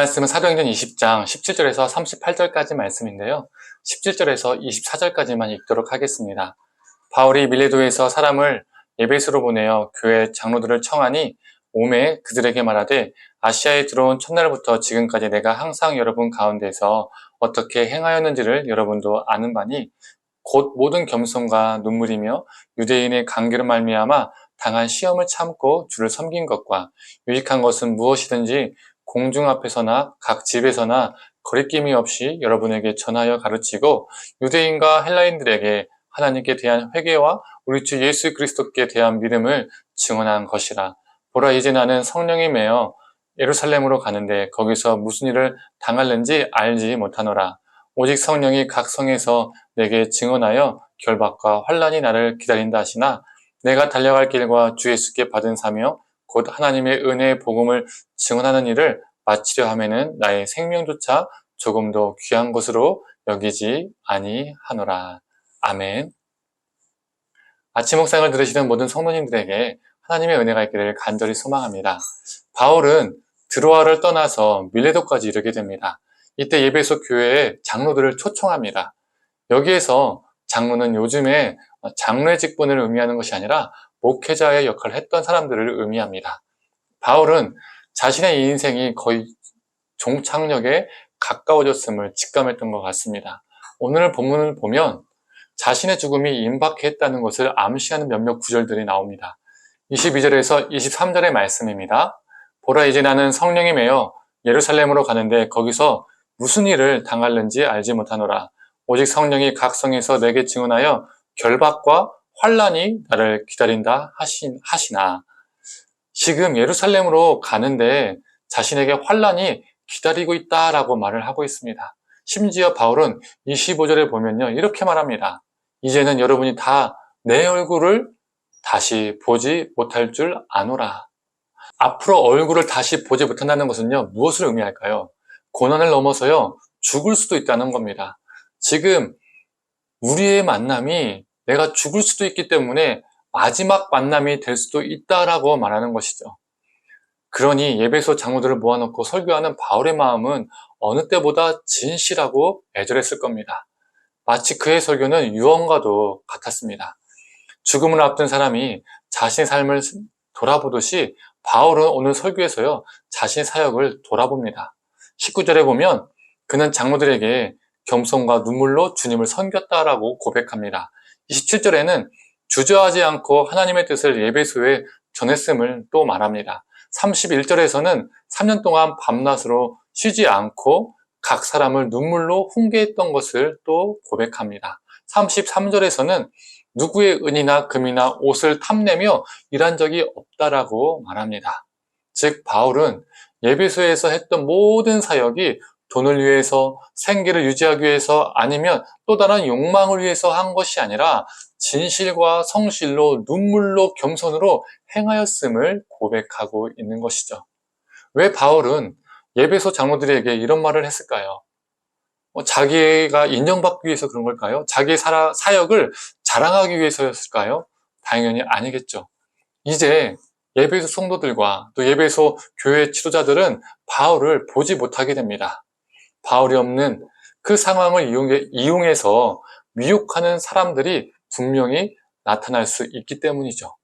말씀은 사도행전 20장 17절에서 38절까지 말씀인데요. 17절에서 24절까지만 읽도록 하겠습니다. 바울이 밀레도에서 사람을 에베소로 보내어 교회 장로들을 청하니 오매 그들에게 말하되 아시아에 들어온 첫날부터 지금까지 내가 항상 여러분 가운데서 어떻게 행하였는지를 여러분도 아는 바니 곧 모든 겸손과 눈물이며 유대인의 관계로 말미암아 당한 시험을 참고 주를 섬긴 것과 유익한 것은 무엇이든지 공중 앞에서나 각 집에서나 거리낌이 없이 여러분에게 전하여 가르치고 유대인과 헬라인들에게 하나님께 대한 회개와 우리 주 예수 그리스도께 대한 믿음을 증언한 것이라. 보라, 이제 나는 성령이 매어 예루살렘으로 가는데 거기서 무슨 일을 당할는지 알지 못하노라. 오직 성령이 각 성에서 내게 증언하여 결박과 환난이 나를 기다린다 하시나 내가 달려갈 길과 주 예수께 받은 사명 곧 하나님의 은혜의 복음을 증언하는 일을 마치려 하면은 나의 생명조차 조금도 귀한 것으로 여기지 아니하노라. 아멘. 아침 묵상을 들으시는 모든 성도님들에게 하나님의 은혜가 있기를 간절히 소망합니다. 바울은 드로아를 떠나서 밀레도까지 이르게 됩니다. 이때 예배소 교회에 장로들을 초청합니다. 여기에서 장로는 요즘에 장로의 직분을 의미하는 것이 아니라 목회자의 역할을 했던 사람들을 의미합니다. 바울은 자신의 인생이 거의 종착역에 가까워졌음을 직감했던 것 같습니다. 오늘 본문을 보면 자신의 죽음이 임박했다는 것을 암시하는 몇몇 구절들이 나옵니다. 22절에서 23절의 말씀입니다. 보라, 이제 나는 성령이 매어 예루살렘으로 가는데 거기서 무슨 일을 당할는지 알지 못하노라. 오직 성령이 각 성에서 내게 증언하여 결박과 환난이 나를 기다린다 하시나. 지금 예루살렘으로 가는데 자신에게 환난이 기다리고 있다라고 말을 하고 있습니다. 심지어 바울은 25절에 보면요, 이렇게 말합니다. 이제는 여러분이 다 내 얼굴을 다시 보지 못할 줄 아노라. 앞으로 얼굴을 다시 보지 못한다는 것은요, 무엇을 의미할까요? 고난을 넘어서요, 죽을 수도 있다는 겁니다. 지금 우리의 만남이 내가 죽을 수도 있기 때문에 마지막 만남이 될 수도 있다라고 말하는 것이죠. 그러니 예배소 장로들을 모아놓고 설교하는 바울의 마음은 어느 때보다 진실하고 애절했을 겁니다. 마치 그의 설교는 유언과도 같았습니다. 죽음을 앞둔 사람이 자신의 삶을 돌아보듯이 바울은 오늘 설교에서요, 자신의 사역을 돌아봅니다. 19절에 보면 그는 장로들에게 겸손과 눈물로 주님을 섬겼다라고 고백합니다. 27절에는 주저하지 않고 하나님의 뜻을 예배소에 전했음을 또 말합니다. 31절에서는 3년 동안 밤낮으로 쉬지 않고 각 사람을 눈물로 훈계했던 것을 또 고백합니다. 33절에서는 누구의 은이나 금이나 옷을 탐내며 일한 적이 없다라고 말합니다. 즉 바울은 예배소에서 했던 모든 사역이 돈을 위해서, 생계를 유지하기 위해서, 아니면 또 다른 욕망을 위해서 한 것이 아니라 진실과 성실로 눈물로 겸손으로 행하였음을 고백하고 있는 것이죠. 왜 바울은 예배소 장로들에게 이런 말을 했을까요? 자기가 인정받기 위해서 그런 걸까요? 자기의 사역을 자랑하기 위해서였을까요? 당연히 아니겠죠. 이제 예배소 성도들과 또 예배소 교회 지도자들은 바울을 보지 못하게 됩니다. 바울이 없는 그 상황을 이용해서 미혹하는 사람들이 분명히 나타날 수 있기 때문이죠.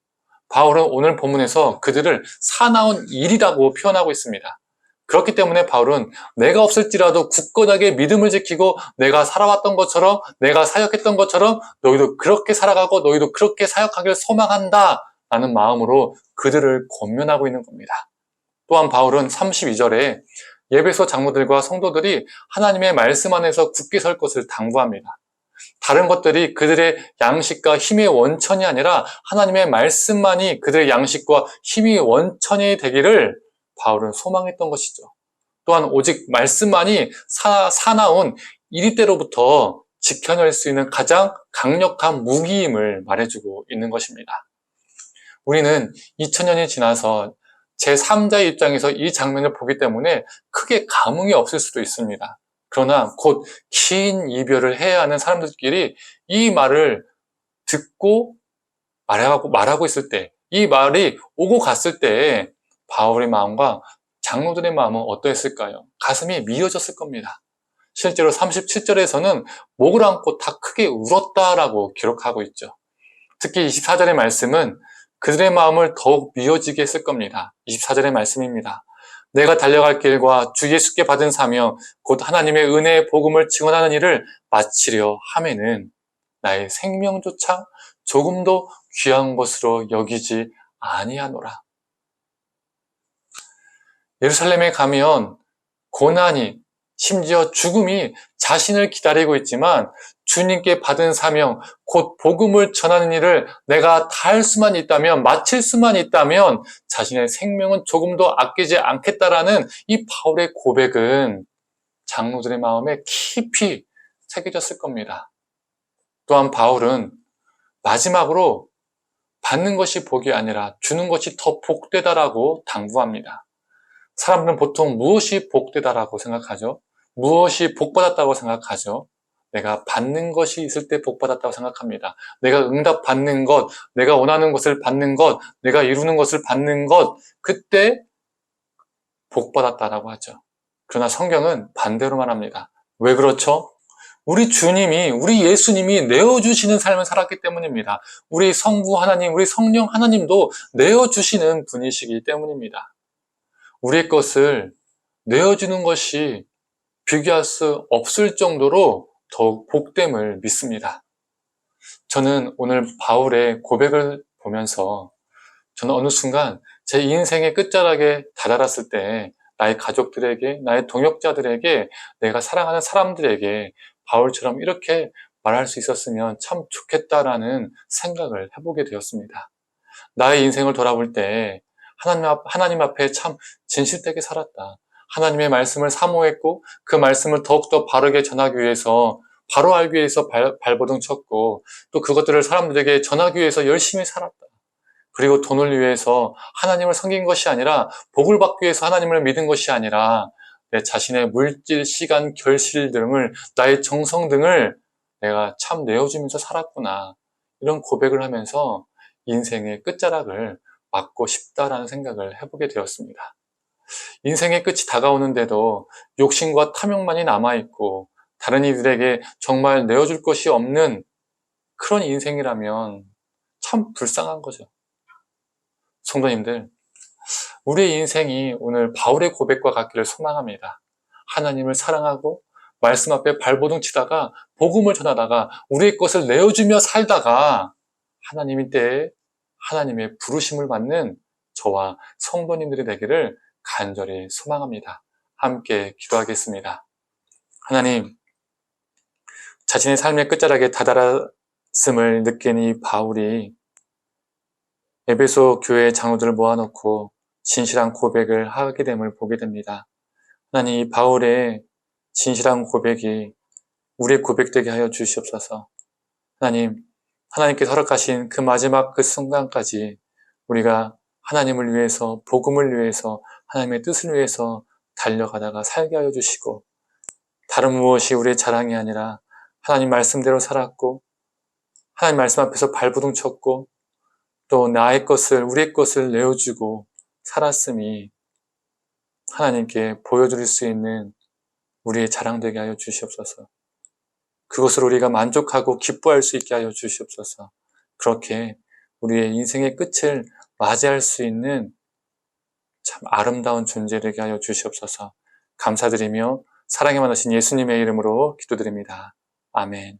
바울은 오늘 본문에서 그들을 사나운 일이라고 표현하고 있습니다. 그렇기 때문에 바울은 내가 없을지라도 굳건하게 믿음을 지키고 내가 살아왔던 것처럼, 내가 사역했던 것처럼 너희도 그렇게 살아가고 너희도 그렇게 사역하길 소망한다 라는 마음으로 그들을 권면하고 있는 겁니다. 또한 바울은 32절에 예배소 장로들과 성도들이 하나님의 말씀 안에서 굳게 설 것을 당부합니다. 다른 것들이 그들의 양식과 힘의 원천이 아니라 하나님의 말씀만이 그들의 양식과 힘의 원천이 되기를 바울은 소망했던 것이죠. 또한 오직 말씀만이 사나운 이리때로부터 지켜낼 수 있는 가장 강력한 무기임을 말해주고 있는 것입니다. 우리는 2000년이 지나서 제3자의 입장에서 이 장면을 보기 때문에 크게 감흥이 없을 수도 있습니다. 그러나 곧 긴 이별을 해야 하는 사람들끼리 이 말을 듣고 말하고 있을 때, 이 말이 오고 갔을 때 바울의 마음과 장로들의 마음은 어떠했을까요? 가슴이 미어졌을 겁니다. 실제로 37절에서는 목을 안고 다 크게 울었다라고 기록하고 있죠. 특히 24절의 말씀은 그들의 마음을 더욱 미어지게 했을 겁니다. 24절의 말씀입니다. 내가 달려갈 길과 주 예수께 받은 사명 곧 하나님의 은혜의 복음을 증언하는 일을 마치려 하면은 나의 생명조차 조금도 귀한 것으로 여기지 아니하노라. 예루살렘에 가면 고난이 심지어 죽음이 자신을 기다리고 있지만 주님께 받은 사명, 곧 복음을 전하는 일을 내가 다 할 수만 있다면, 마칠 수만 있다면 자신의 생명은 조금도 아끼지 않겠다라는 이 바울의 고백은 장로들의 마음에 깊이 새겨졌을 겁니다. 또한 바울은 마지막으로 받는 것이 복이 아니라 주는 것이 더 복되다라고 당부합니다. 사람들은 보통 무엇이 복되다라고 생각하죠? 무엇이 복받았다고 생각하죠? 내가 받는 것이 있을 때 복받았다고 생각합니다. 내가 응답받는 것, 내가 원하는 것을 받는 것, 내가 이루는 것을 받는 것, 그때 복받았다라고 하죠. 그러나 성경은 반대로 말합니다. 왜 그렇죠? 우리 주님이, 우리 예수님이 내어주시는 삶을 살았기 때문입니다. 우리 성부 하나님, 우리 성령 하나님도 내어주시는 분이시기 때문입니다. 우리의 것을 내어주는 것이 비교할 수 없을 정도로 더욱 복됨을 믿습니다. 저는 오늘 바울의 고백을 보면서 저는 어느 순간 제 인생의 끝자락에 다다랐을 때 나의 가족들에게, 나의 동역자들에게, 내가 사랑하는 사람들에게 바울처럼 이렇게 말할 수 있었으면 참 좋겠다라는 생각을 해보게 되었습니다. 나의 인생을 돌아볼 때 하나님 앞에 참 진실되게 살았다. 하나님의 말씀을 사모했고 그 말씀을 더욱더 바르게 전하기 위해서 바로 알기 위해서 발버둥 쳤고 또 그것들을 사람들에게 전하기 위해서 열심히 살았다. 그리고 돈을 위해서 하나님을 섬긴 것이 아니라 복을 받기 위해서 하나님을 믿은 것이 아니라 내 자신의 물질, 시간, 결실 등을 나의 정성 등을 내가 참 내어주면서 살았구나. 이런 고백을 하면서 인생의 끝자락을 맞고 싶다라는 생각을 해보게 되었습니다. 인생의 끝이 다가오는데도 욕심과 탐욕만이 남아있고 다른 이들에게 정말 내어줄 것이 없는 그런 인생이라면 참 불쌍한 거죠. 성도님들, 우리의 인생이 오늘 바울의 고백과 같기를 소망합니다. 하나님을 사랑하고 말씀 앞에 발버둥 치다가 복음을 전하다가 우리의 것을 내어주며 살다가 하나님의 때에 하나님의 부르심을 받는 저와 성도님들이 되기를 간절히 소망합니다. 함께 기도하겠습니다. 하나님, 자신의 삶의 끝자락에 다다랐음을 느낀 이 바울이 에베소 교회 장로들을 모아놓고 진실한 고백을 하게 됨을 보게 됩니다. 하나님, 이 바울의 진실한 고백이 우리의 고백되게 하여 주시옵소서. 하나님, 하나님께서 허락하신 그 마지막 그 순간까지 우리가 하나님을 위해서, 복음을 위해서, 하나님의 뜻을 위해서 달려가다가 살게 하여 주시고 다른 무엇이 우리의 자랑이 아니라 하나님 말씀대로 살았고 하나님 말씀 앞에서 발버둥 쳤고 또 나의 것을, 우리의 것을 내어주고 살았음이 하나님께 보여드릴 수 있는 우리의 자랑되게 하여 주시옵소서. 그것을 우리가 만족하고 기뻐할 수 있게 하여 주시옵소서. 그렇게 우리의 인생의 끝을 맞이할 수 있는 참 아름다운 존재 되게 하여 주시옵소서. 감사드리며 사랑에 많으신 예수님의 이름으로 기도드립니다. 아멘.